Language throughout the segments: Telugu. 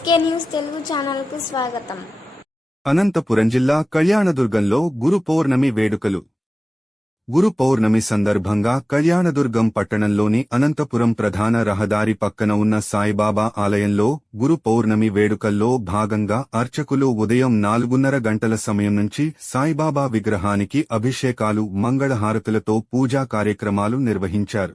ఎస్కే న్యూస్ తెలుగు ఛానల్కు స్వాగతం. అనంతపురం జిల్లా కళ్యాణదుర్గంలో గురు పౌర్ణమి వేడుకలు. గురు పౌర్ణమి సందర్భంగా కళ్యాణదుర్గం పట్టణంలోని అనంతపురం ప్రధాన రహదారి పక్కన ఉన్న సాయిబాబా ఆలయంలో గురు పౌర్ణమి వేడుకల్లో భాగంగా అర్చకులు ఉదయం 4:30 గంటల సమయం నుంచి సాయిబాబా విగ్రహానికి అభిషేకాలు, మంగళహారతులతో పూజా కార్యక్రమాలు నిర్వహించారు.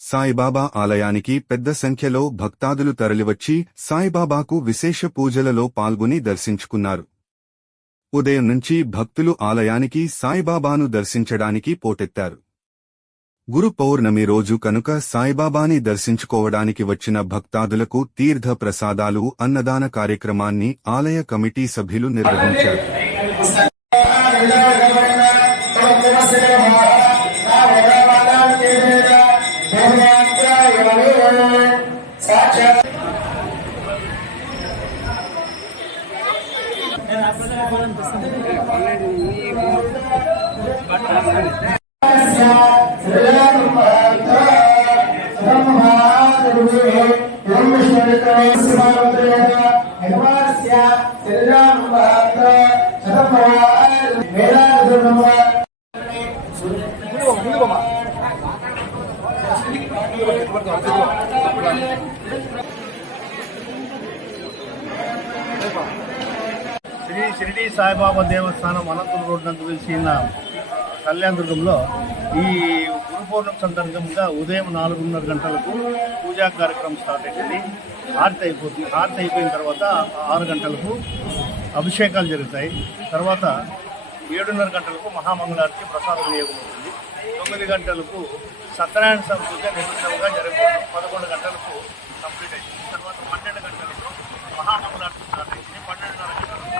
సాయిబాబా ఆలయానికి పెద్ద సంఖ్యలో భక్తాదులు తరలివచ్చి సాయిబాబాకు విశేష పూజలలో పాల్గొని దర్శించుకున్నారు. ఉదయం నుంచి భక్తులు ఆలయానికి సాయిబాబాను దర్శించడానికి పోటెత్తారు. గురు పౌర్ణమి రోజు కనుక సాయిబాబాని దర్శించుకోవడానికి వచ్చిన భక్తాదులకు తీర్థ ప్రసాదాలు, అన్నదాన కార్యక్రమాన్ని ఆలయ కమిటీ సభ్యులు నిర్వహించారు. శ్రీ షిరిడి సాయిబాబా దేవస్థానం అనంతపురం రోడ్ నందు వెలిసిన కళ్యాణదుర్గంలో ఈ గురు పౌర్ణమి సందర్భంగా ఉదయం 4:30 గంటలకు పూజా కార్యక్రమం స్టార్ట్ అయింది. హారతి అయిపోతుంది. హారతి అయిపోయిన తర్వాత 6 గంటలకు అభిషేకాలు జరుగుతాయి. తర్వాత 7:30 గంటలకు మహామంగళారతి ప్రసాద వినియోగం అవుతుంది. 9 గంటలకు సత్యనారాయణ పూజ నిర్విఘ్నంగా జరుగుతుంది. 11 గంటలకు కంప్లీట్ అయింది. తర్వాత 12 గంటలకు మహామంగళారతి స్టార్ట్ అయింది. 12:30 గంటలకు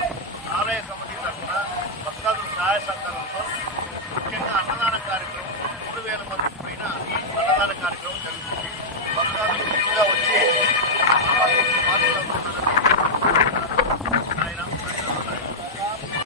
ఆలయ కమిటీ తరఫున భక్తాదుల సహాయ సహకారంతో